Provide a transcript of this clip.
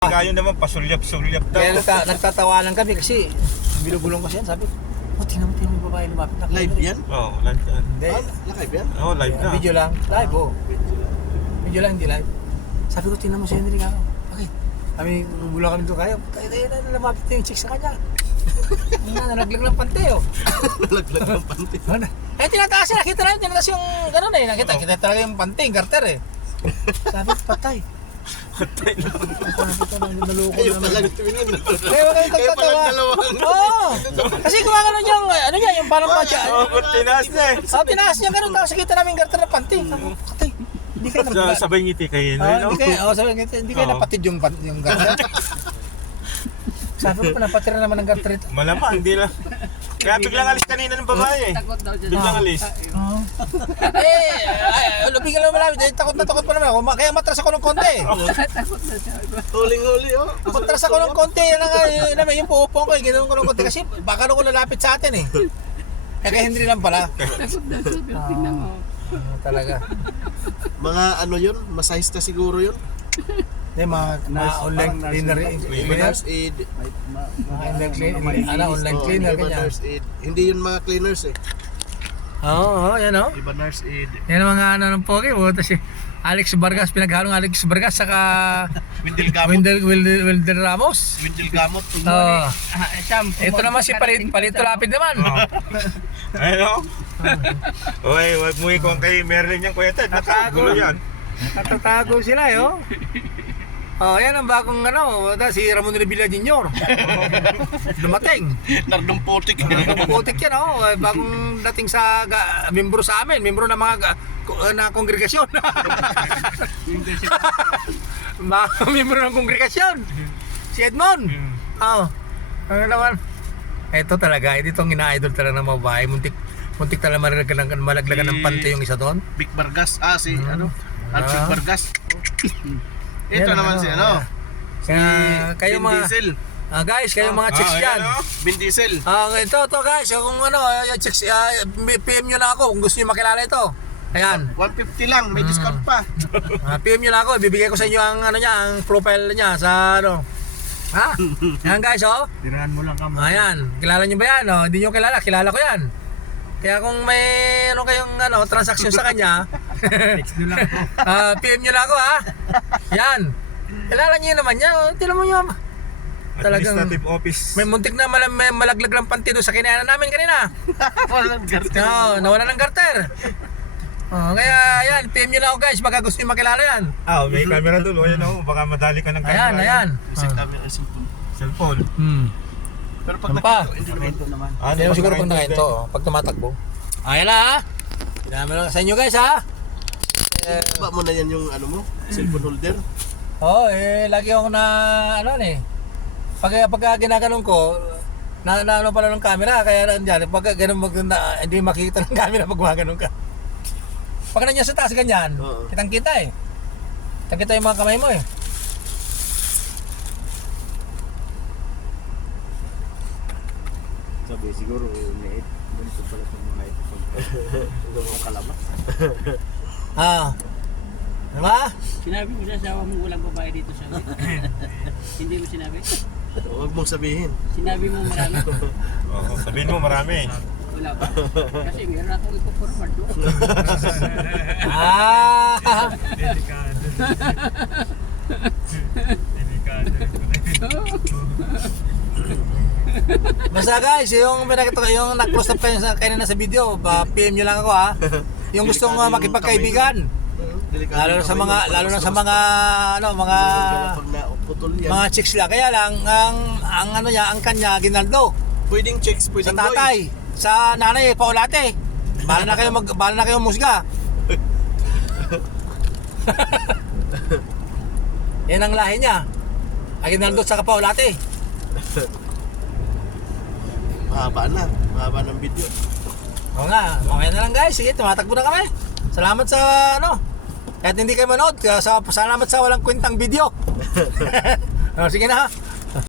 Kayo naman, pasulyap-sulyap daw. Kaya nagtatawanan kami kasi bilugulong kasi yan. Sabi ko, tingnan mo yung babae lumapit na. Live yan? Oo, live yan. Hindi. Live yan? Oo, live na. Video lang. Live, oh. Video lang, hindi live. Sabi ko, tingnan mo si Henry nga. Bakit? Kami, bubula kami doon kayo. Tayo na lumapit na yung chick sa kanya. Nalaglag ng pante, oh. Nalaglag ng panty. Eh, tinataas siya. Nakita namin, tinataas yung gano'n eh. Kita talaga yung pante, yung garter eh. Sabi ko, patay. Patay na. Kayo palang tumingin. Kaya wag kayong Kayo palang tagtatawa. dalawang. Oo. Kasi gumagano yung, ano niya, yung parang matya. Oo, tinaas na eh. Oh, tinaas niya gano'n. Tapos kita namin yung garter ng pante. Sabi ko, patay. Hindi kayo Sabay ngiti kayo, no? sabi ko, hindi kayo napatid yung garter. Sabi ko, napatid na naman ng garter ito. Malamang, hindi lang. Kaya biglang alis kanina ng babae eh. Biglang alis. Biglang naman namin. Takot na takot pa naman ako. Kaya matras ako ng konti. Huling-huli, oh. Matras ako ng konti. Yung puupong ko, ginawa ko ng konti. Kasi baka ko lalapit sa atin eh. Kaya Henry lang pala. Tingnan mo. Talaga. Mga ano yun? Masahista siguro yun? Hindi, mga online cleaner. Nurse aid. Online cleaner, Iba ganyan. nurse aid. Hindi yun mga cleaners eh. Oo, yan o. Iba nurse aid. Yan ang mga ano ng pogi. Ito si Alex Vargas, pinaghalong Alex Vargas saka Windel gamot. Wilder Ramos. Windel gamot. Ito naman si Palito Lapid naman. Ano? Uy, wag mo ikong kay Merlin yung kuya Ted. Nakagulo yan. Natatago sila yo. Oh, yan ang bagong ano, si Ramon Revilla Jr. Dumating. Nardong putik. Ang putik yan, oh. Bagong dating sa membro sa amin, membro ng mga na kongregasyon. Membro ng kongregasyon. Si Edmond. Oh. Ano naman? Ito talaga, itong ina-idol talaga ng mga babae. Muntik talaga malaglagan ng pante yung isa doon. Big Vargas. Si ano? Alfred Vargas. Ito Yan, naman si ano? Kaya kayo Vin mga Diesel. guys, kayo mga chicks ayan, dyan. oh. Vin Diesel. Ito guys, kung ano, chicks, PM nyo na ako kung gusto nyo makilala ito. Ayan. 150 lang, may discount pa. PM nyo na ako, ibibigay ko sa inyo ang ano niya, ang profile niya sa ano. Ha? Ayan guys, oh. Tirahan mo lang kamo. Ayan, kilala nyo ba yan? Oh? Hindi nyo kilala ko yan. Kaya kung may ano kayong ano, transaksyon sa kanya, Text nyo lang ako. PM nyo na ako ha. Yan. Kilala nyo naman yan. Tinan mo nyo. Talagang Administrative office. may muntik na may malaglag ng panty doon sa kinainan namin kanina. Walang garter. Nawala ng garter. Kaya yan, PM nyo na ako guys, baka gusto nyo makilala yan. May camera doon. Ayan ako, baka madali ka ng camera. Ayan. Isang camera, cellphone. Cellphone. Pero pag Ano pa? nakita, hindi naman. Hindi mo siguro pag nakahinto, pag tumatakbo. Ayan na ha. Pinamit lang sa inyo guys ha. Ba mo na yan yung ano mo? Cellphone holder? Lagi ako na ano eh. Pag ginaganon ko, na ano pala ng camera, kaya nandiyan, pag ganun hindi makikita ng camera pag gumaganon ka. Pag nandiyan sa taas ganyan, Oo. kitang-kita eh. Kitang-kita yung mga kamay mo eh. Sabi siguro, need. Ganito pala itong mga ito. Ang kalabat. Ano ba? Sinabi mo sa asawa mo walang babae dito sa Hindi mo sinabi? Huwag mong sabihin. Sinabi mo marami. Sabihin mo marami. Wala pa. Kasi meron akong ipo-forward doon. Basta guys, yung pinakita ko, yung nag-post up kayo kanina sa video, PM nyo lang ako ha. Yung gustong makipagkaibigan. Lalo na sa mga Putol yan. mga chicks lang. Kaya lang ang ano niya, ang kanya ginaldo Pwedeng chicks, sa pwedeng tatay, sa nanay Paulate. Bahala na kayo musga. Yan ang lahi niya. Aguinaldo sa Paulate. Mahaba ng video. Oo nga, mamaya na lang guys. Sige, tumatakbo na kami. Salamat sa ano. Kahit hindi kayo manood, salamat sa walang kwentang video. Sige na ha.